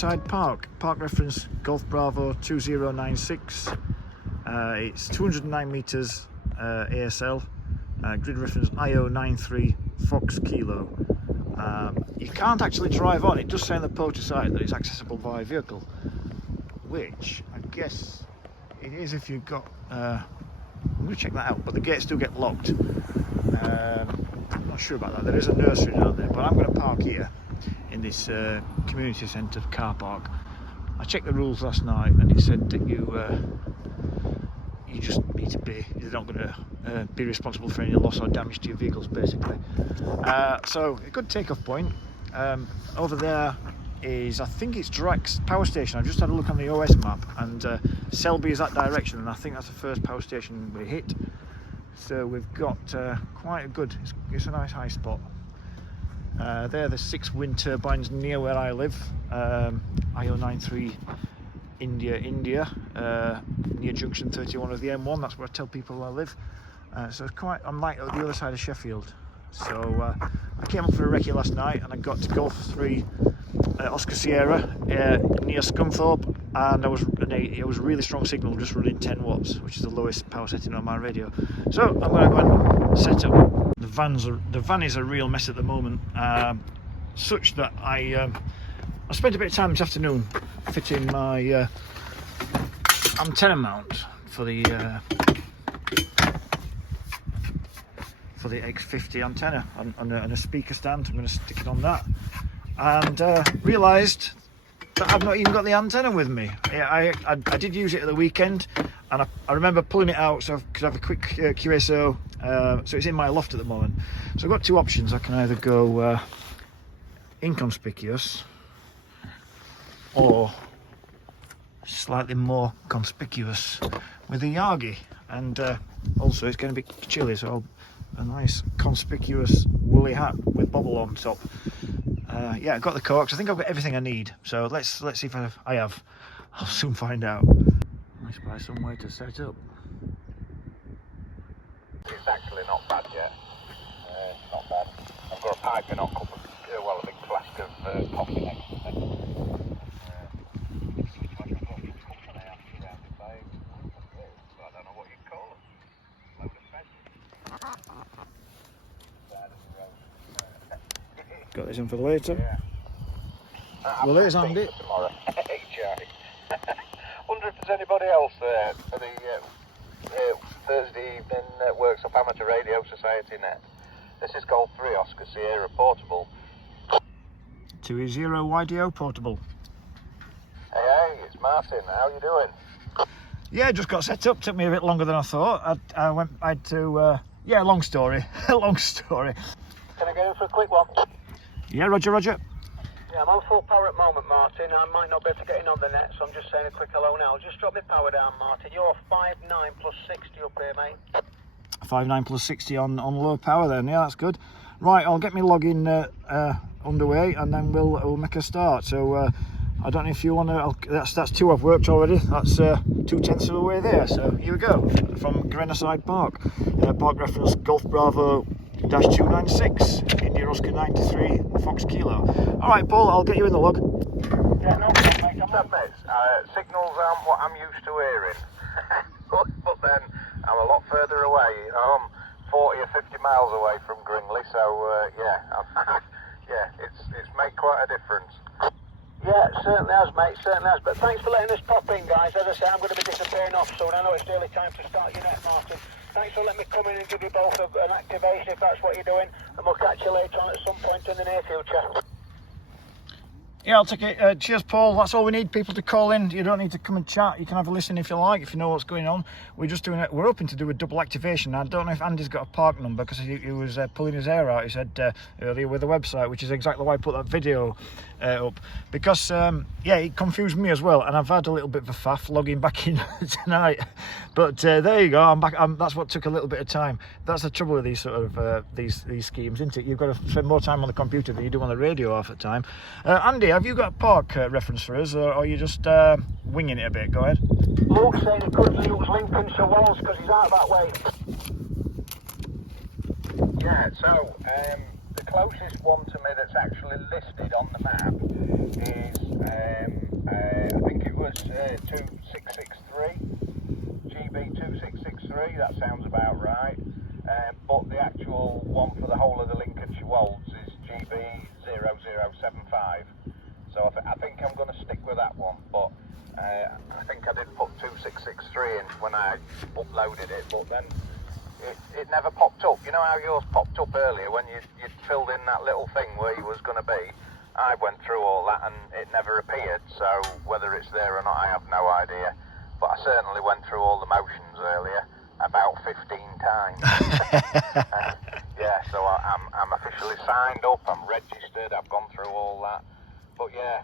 Grenoside Park. Park reference Golf Bravo 2096. It's 209 metres ASL. Grid reference IO93 Fox Kilo. You can't actually drive on. It does say on the POTA site that it's accessible via vehicle, which I guess it is if you've got. I'm going to check that out, but the gates do get locked. I'm not sure about that. There is a nursery down there, but I'm going to park here in this community centre car park. I checked the rules last night, and it said that you just need to be. You're not going to be responsible for any loss or damage to your vehicles, basically. So a good takeoff point. Over there is, I think it's Drax power station. I've just had a look on the OS map, and Selby is that direction, and I think that's the first power station we hit. So we've got quite a good. It's a nice high spot. There are the 6 wind turbines near where I live. IO93 India, near junction 31 of the M1. That's where I tell people I live. So it's quite. I'm like at the other side of Sheffield. So I came up for a recce last night, and I got to Golf 3 Oscar Sierra near Scunthorpe, and it was a really strong signal, just running 10 watts, which is the lowest power setting on my radio. So I'm going to go and set up. The van is a real mess at the moment, such that I spent a bit of time this afternoon fitting my antenna mount for the X50 antenna on a speaker stand. I'm going to stick it on that, and realised that I've not even got the antenna with me. I did use it at the weekend, and I remember pulling it out so I could have a quick QSO. So it's in my loft at the moment. So I've got 2 options. I can either go inconspicuous or slightly more conspicuous with a Yagi, and also it's going to be chilly, so a nice conspicuous woolly hat with bobble on top. Yeah, I've got the coax. I think I've got everything I need, so let's see if I have. I'll soon find out. Let's buy some way to set up. It's actually not bad yet. It's not bad. I've got a piping hot cup of, a big flask of coffee next to me. I don't know what you'd call them. Load of veg. Got this in for later. Yeah. Well, there's Andy. Tomorrow. Hey, Charlie. Wonder if there's anybody else there for the Thursday evening Worksop Amateur Radio Society net. This is Golf 3 Oscar Sierra Portable. 2E0 YDO Portable. Hey, it's Martin. How you doing? Yeah, just got set up. Took me a bit longer than I thought. I had to. Yeah, long story. Long story. Can I get in for a quick one? Yeah, Roger. Yeah, I'm on full power at the moment, Martin. I might not be able to get in on the net, so I'm just saying a quick hello now. Just drop my power down, Martin. You're 5.9 plus 60 up here, mate. 5.9 plus 60 on low power then. Yeah, that's good. Right, I'll get my login underway, and then we'll make a start. So I don't know if you want to. That's 2 I've worked already. That's 2/10 of the way there. So here we go from Grenoside Park. Park reference Golf Bravo 296 India Oscar 93 Fox Kilo. All right, Paul, I'll get you in the log. Yeah, no problem, mate. Signals aren't what I'm used to hearing. but then I'm a lot further away. You know, I'm 40 or 50 miles away from Gringley, so yeah, it's made quite a difference. Yeah, it certainly has, mate, certainly has. But thanks for letting us pop in, guys. As I say, I'm going to be disappearing off soon. I know it's nearly time to start your net, Martin. Thanks for letting me come in and give you both an activation if that's what you're doing. And we'll catch you later on at some point in the near future. Yeah, I'll take it. Cheers, Paul. That's all we need, people to call in. You don't need to come and chat. You can have a listen if you like, if you know what's going on. We're just doing it. We're hoping to do a double activation. I don't know if Andy's got a park number, because he was pulling his hair out. He said earlier with the website, which is exactly why I put that video up. Because, yeah, it confused me as well. And I've had a little bit of a faff logging back in tonight. But there you go. I'm back. That's what took a little bit of time. That's the trouble with these sort of these schemes, isn't it? You've got to spend more time on the computer than you do on the radio half the time. Andy, have you got a park reference for us, or are you just winging it a bit? Go ahead. Luke's saying he could use Lincoln to Wolds because he's out that way. Yeah, so the closest one to me that's actually listed on the map is, I think it was 2663, GB-2663, that sounds about right. But the actual one for the whole of the Lincolnshire Wolds is GB-0075. So I think I'm going to stick with that one, but I think I did put 2663 in when I uploaded it, but then it never popped up. You know how yours popped up earlier when you'd filled in that little thing where you was going to be? I went through all that and it never appeared, so whether it's there or not I have no idea. But I certainly went through all the motions earlier about 15 times. Yeah, so I'm officially signed up, I'm registered, I've gone through all that. But yeah,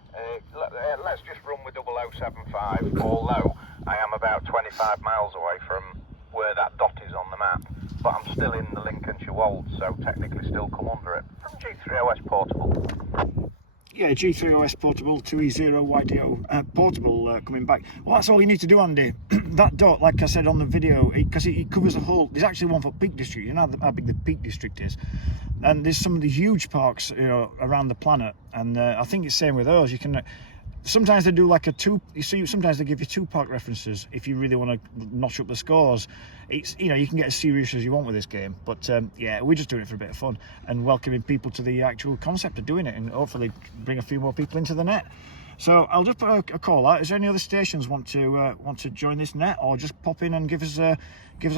let's just run with 0075, although I am about 25 miles away from where that dot is on the map, but I'm still in the Lincolnshire Wolds, so technically still come under it. From G3OS Portable. Yeah, G3OS Portable, 2E0YDO Portable coming back. Well, that's all you need to do, Andy. That dot, like I said on the video, because it covers the whole... There's actually one for Peak District. You know how big the Peak District is. And there's some of the huge parks, you know, around the planet. And I think it's the same with those. You can... Sometimes they do like a two. You see, sometimes they give you 2 park references if you really want to notch up the scores. It's, you know, you can get as serious as you want with this game. But yeah, we're just doing it for a bit of fun and welcoming people to the actual concept of doing it, and hopefully bring a few more people into the net. So I'll just put a call out. Is there any other stations want to join this net, or just pop in and give us a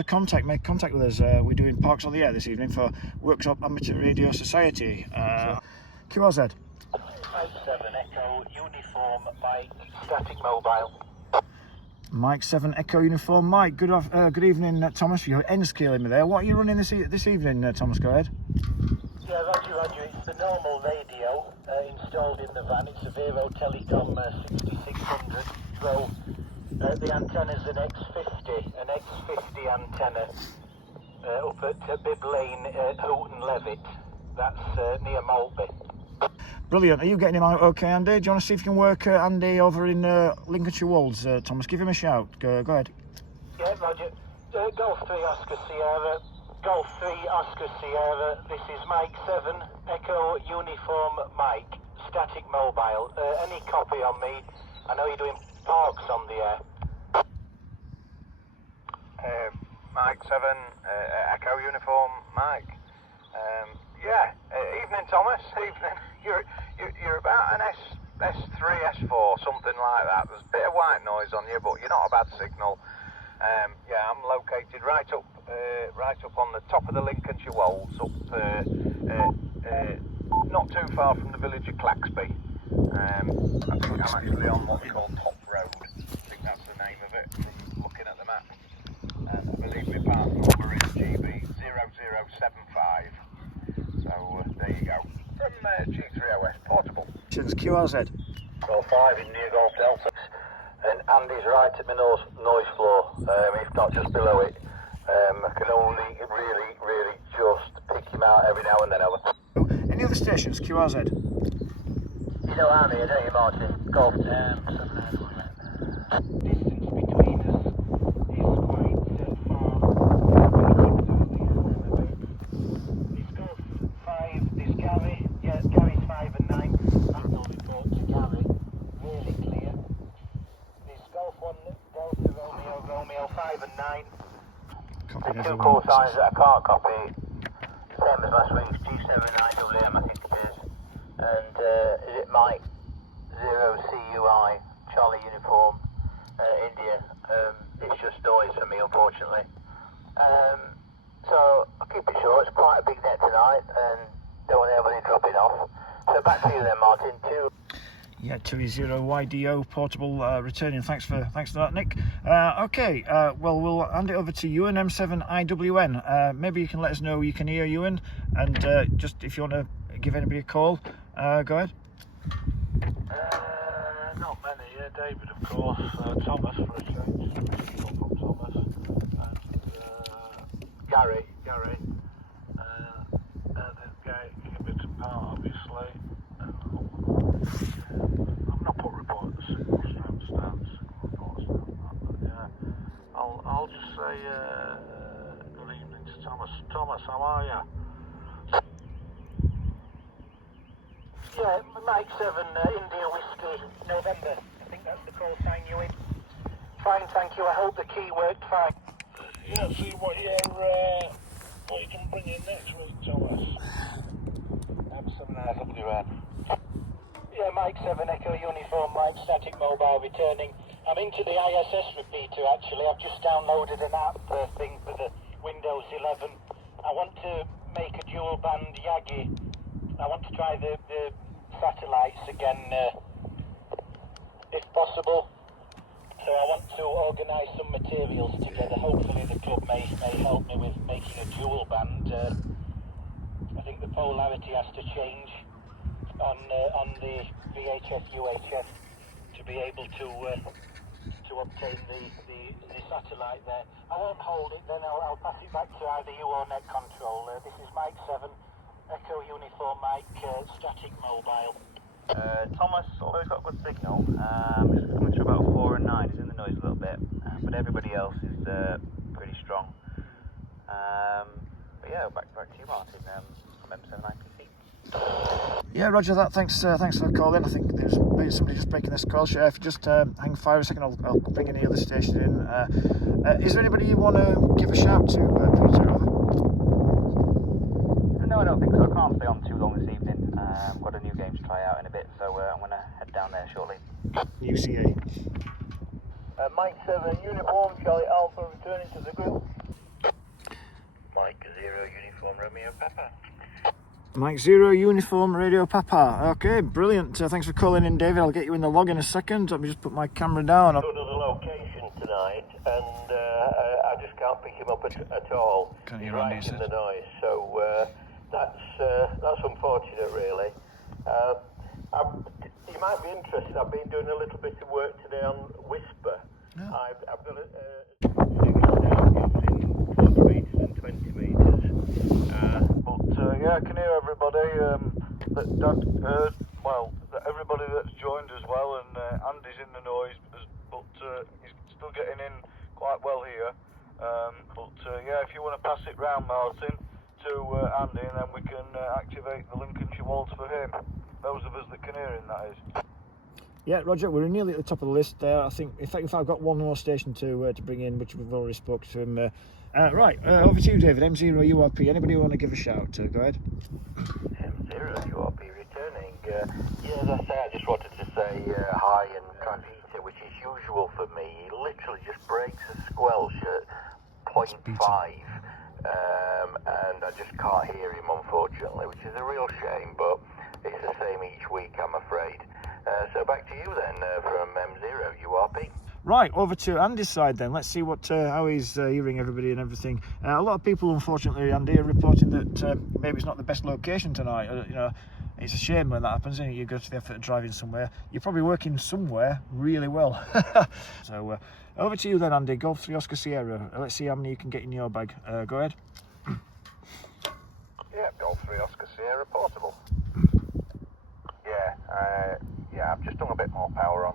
contact, make contact with us? We're doing Parks on the Air this evening for Worksop Amateur Radio Society. QRZ. 57 Echo Uniform Mike, static mobile. Mike 7 Echo Uniform Mike. Good evening, Thomas. You're N-scaling me there. What are you running this evening, Thomas? Go ahead. Yeah, Roger. It's the normal radio installed in the van. It's a Vero Telecom 6600. So the antenna's an X50 antenna up at Bib Lane, Houghton Levitt. That's near Maltby. Brilliant. Are you getting him out okay, Andy? Do you want to see if you can work Andy over in Lincolnshire Wolds, Thomas? Give him a shout. Go ahead. Yeah, Roger. Golf 3 Oscar Sierra. Golf 3 Oscar Sierra. This is Mike 7 Echo Uniform Mike. Static mobile. Any copy on me? I know you're doing parks on the air. Mike 7 Echo Uniform Mike. Yeah, evening Thomas, evening. You're about an S3, S4, something like that. There's a bit of white noise on you, but you're not a bad signal. Yeah, I'm located right up on the top of the Lincolnshire Wolds, up not too far from the village of Claxby. I think I'm actually on what we call Top Road. I think that's the name of it from looking at the map. I believe my park number is GB-0075. So there you go. From G3OS Portable. QRZ. Golf 5 in New Golf Delta. And Andy's right at my noise floor, if not just below it. I can only really just pick him out every now and then. Any other stations? QRZ. You know Andy, don't you, Martin? Golf 10. Distance between us is quite far. This Golf 5, this Gary, yeah, Gary's 5 and 9. That's no report to Gary. Really clear. This Golf 1, Delta Romeo 5 and 9. Copy. Two call signs that I can't copy. Same as last week's G7IWM, I think it is. And is it Mike 0CUI Charlie Uniform India? It's just noise for me, unfortunately. So I'll keep it short. It's quite a big net tonight, and don't want anybody dropping off. So back to you then, Martin. 2. Yeah, 2E0YDO Portable returning. Thanks for that, Nick. Okay, well, we'll hand it over to Ewan M7IWN. Maybe you can let us know you can hear Ewan, and just if you want to give anybody a call, go ahead. Not many. David, of course. Thomas for a change. Thomas. And Gary. The guy Gibberton Part, obviously. I've not put report at the single strand stance. Yeah. I'll just say good evening to Thomas. Thomas, how are you? Yeah, Mike 7, India Whiskey, November. I think that's the call sign you in. Fine, thank you. I hope the key worked fine. Yeah, see what you can bring in next week, Thomas. M7RWN. Yeah, Mike 7, Echo Uniform, Mike Static Mobile returning. I'm into the ISS repeater actually. I've just downloaded an app thing for the Windows 11. I want to make a dual band Yagi. I want to try the satellites again if possible. So I want to organise some materials together. Hopefully the club may help me with making a dual band. I think the polarity has to change on the VHF UHF to be able to obtain the satellite there. I won't hold it then, I'll pass it back to either you or net control. This is Mike 7, Echo Uniform Mike, static mobile. Thomas, although he's got a good signal, it's coming through about 4 and 9, he's in the noise a little bit, but everybody else is pretty strong. But yeah, back to you, Martin, from M796. Yeah, Roger that. Thanks for calling. I think there's somebody just breaking this call. Sure, if you just hang fire a second, I'll bring any other station in. Is there anybody you want to give a shout to, Peter? No, I don't think so. I can't stay on too long this evening. I've got a new game to try out in a bit, so I'm going to head down there shortly. UCA. Mike 7, Uniform, Charlie Alpha, returning to the group. Mike 0, Uniform Romeo Papa. Mike 0, Uniform, Radio Papa. Okay, brilliant. Thanks for calling in, David. I'll get you in the log in a second. Let me just put my camera down. Go to the location tonight, and I just can't pick him up at all. Can't He's hear right Andy, in the noise, so that's unfortunate, really. You might be interested. I've been doing a little bit of work today on Whisper. Yeah. I've got a signal down using 40 metres and 20 metres. Yeah, I can hear everybody. That everybody that's joined as well, and Andy's in the noise, but he's still getting in quite well here. Yeah, if you want to pass it round, Martin, to Andy, and then we can activate the Lincolnshire Wolds for him. Those of us that can hear him, that is. Yeah, Roger, we're nearly at the top of the list there. I think, in fact, if I've got one more station to bring in, which we've already spoken to him. Right, over to you, David. M0 URP. Anybody want to give a shout? Go ahead. M0 URP returning. Yeah, as I say, I just wanted to say hi and try Peter, which is usual for me. He literally just breaks a squelch at 0.5, and I just can't hear him, unfortunately, which is a real shame, but it's the same each week, I'm afraid. So back to you then, from M0 URP. Right, over to Andy's side then. Let's see how he's hearing everybody and everything. A lot of people, unfortunately, Andy, are reporting that maybe it's not the best location tonight. You know, it's a shame when that happens, and you go to the effort of driving somewhere. You're probably working somewhere really well. So over to you then, Andy. Golf 3 Oscar Sierra. Let's see how many you can get in your bag. Go ahead. Yeah, Golf 3 Oscar Sierra portable. Yeah, I've just done a bit more power on,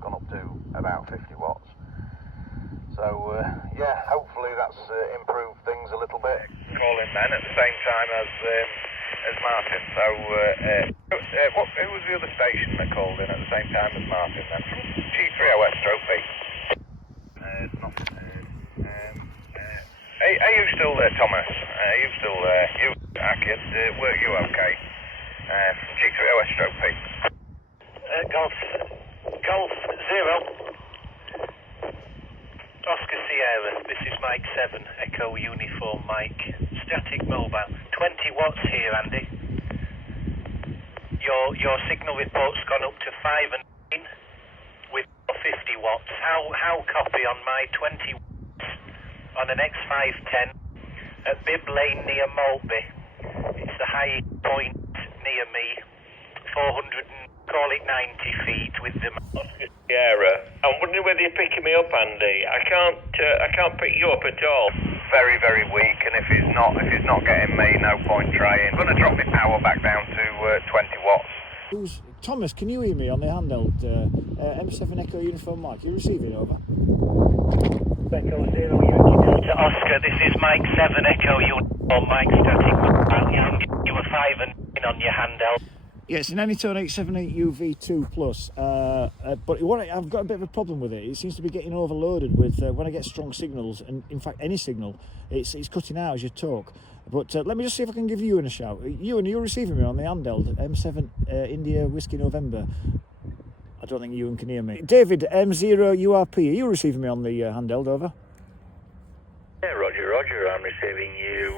gone up to about 50 watts. So yeah, hopefully that's improved things a little bit. Calling then at the same time as Martin. So who was the other station that called in at the same time as Martin then? G3OS Trophy. Are you still there, Thomas? Are you still there? Were you okay? G3OS Trophy. Golf 0, Oscar Sierra, this is Mike 7, Echo Uniform Mike, static mobile, 20 watts here, Andy. Your signal report's gone up to 5 and 9 with 50 watts. How copy on my 20 watts on an X510 at Bibb Lane near Maltby? It's the highest point near me, 400 and call it 90 feet with the Oscar Sierra. I'm wondering whether you're picking me up, Andy. I can't pick you up at all. Very, very weak, and if he's not getting me, no point trying. I'm going to drop my power back down to 20 watts. Thomas, can you hear me on the handheld M7 Echo Uniform Mike? You receiving over? Echo 0 Yankee Delta Oscar, this is Mike 7 Echo Uniform Mike static mobile. You a 5 and 9 on your handheld. Yeah, it's an Anytone 878 UV2 Plus, but I've got a bit of a problem with it. It seems to be getting overloaded with when I get strong signals, and in fact any signal, it's cutting out as you talk. But let me just see if I can give Ewan a shout. Ewan, you're receiving me on the handheld M7 India Whiskey November. I don't think Ewan can hear me. David, M0 URP, are you receiving me on the handheld, over? Yeah, Roger, I'm receiving you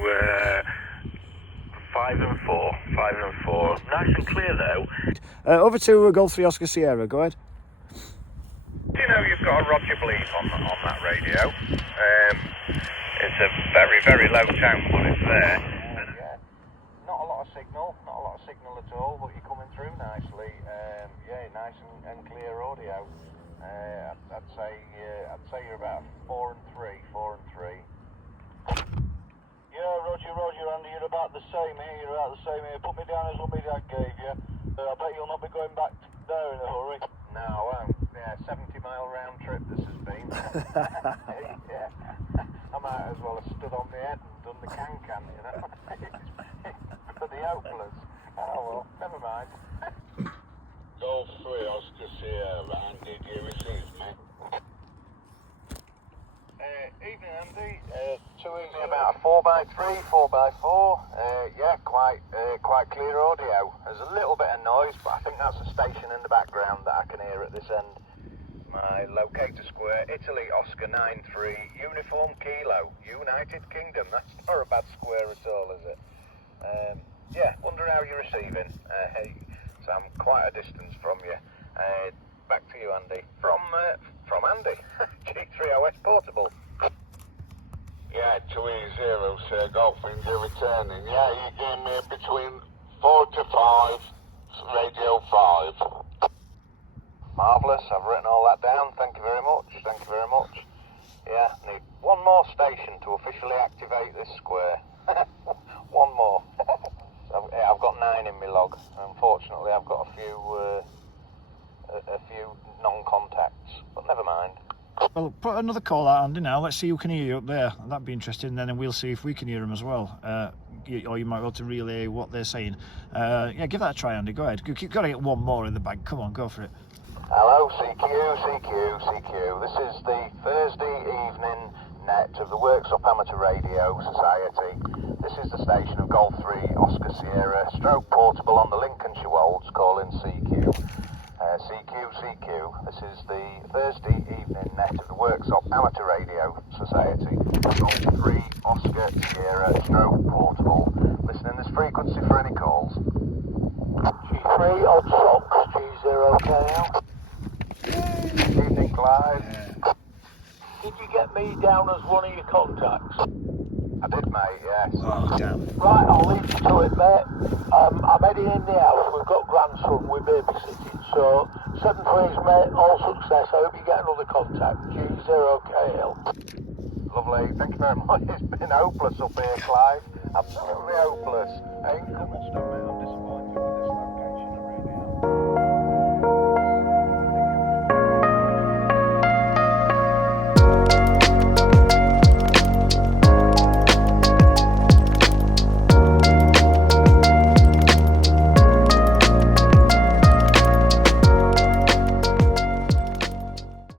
5 and 4, 5 and 4. Nice and clear though. Over to Golf 3 Oscar Sierra, go ahead. Do you know you've got a Roger bleep on that radio? It's a very, very low tone, but it's there. Yeah, not a lot of signal at all, but you're coming through nicely. Yeah, nice and clear audio. I'd say you're about 4 and 3. Yeah, Roger, Andy, you're about the same here. Put me down as what my dad gave you. I bet you'll not be going back there in a hurry. No, I won't. Yeah, 70-mile round trip this has been. Yeah. I might as well have stood on the head and done the can, you know. For the hopeless. Oh well, never mind. Golf 3 Oscar Sierra, and did you receive me? Evening, Andy. Too easy about a 4x3, 4x4. Yeah, quite clear audio. There's a little bit of noise, but I think that's a station in the background that I can hear at this end. My locator square, Italy, Oscar 93, Uniform Kilo, United Kingdom. That's not a bad square at all, is it? Yeah, wonder how you're receiving. So I'm quite a distance from you. Back to you, Andy. From Andy, G3OS Portable. Yeah, 2E0, Golf India returning. Yeah, you gave me between 4 to 5, radio 5. Marvellous, I've written all that down. Thank you very much. Yeah, need one more station to officially activate this square. One more. So, yeah, I've got 9 in my log. Unfortunately, I've got a few non-contacts, but never mind. Well, put another call out, Andy, now. Let's see who can hear you up there. That'd be interesting, and then we'll see if we can hear them as well. Or you might be able to relay what they're saying. Yeah, give that a try, Andy. Go ahead. You've got to get one more in the bag. Come on, go for it. Hello, CQ. This is the Thursday evening net of the Worksop Amateur Radio Society. This is the station of Golf 3 Oscar Sierra, stroke portable on the Lincolnshire Wolds, calling CQ. CQ. This is the Thursday evening net of the Worksop Amateur Radio Society. Golf 3 Oscar Sierra, stroke portable. Listening this frequency for any calls. G3 odd socks, G0KL. Evening, Clive. Did you get me down as one of your contacts? I did, mate, yes. Oh, damn. Right, I'll leave you to it, mate. I'm heading in the house. We've got grandson with babysitting, so 7-3's, mate, all success. I hope you get another contact. G0KL. Lovely, thank you very much. It's been hopeless up here, Clive. Absolutely hopeless. Ain't coming stuff, mate. I'm disappointed.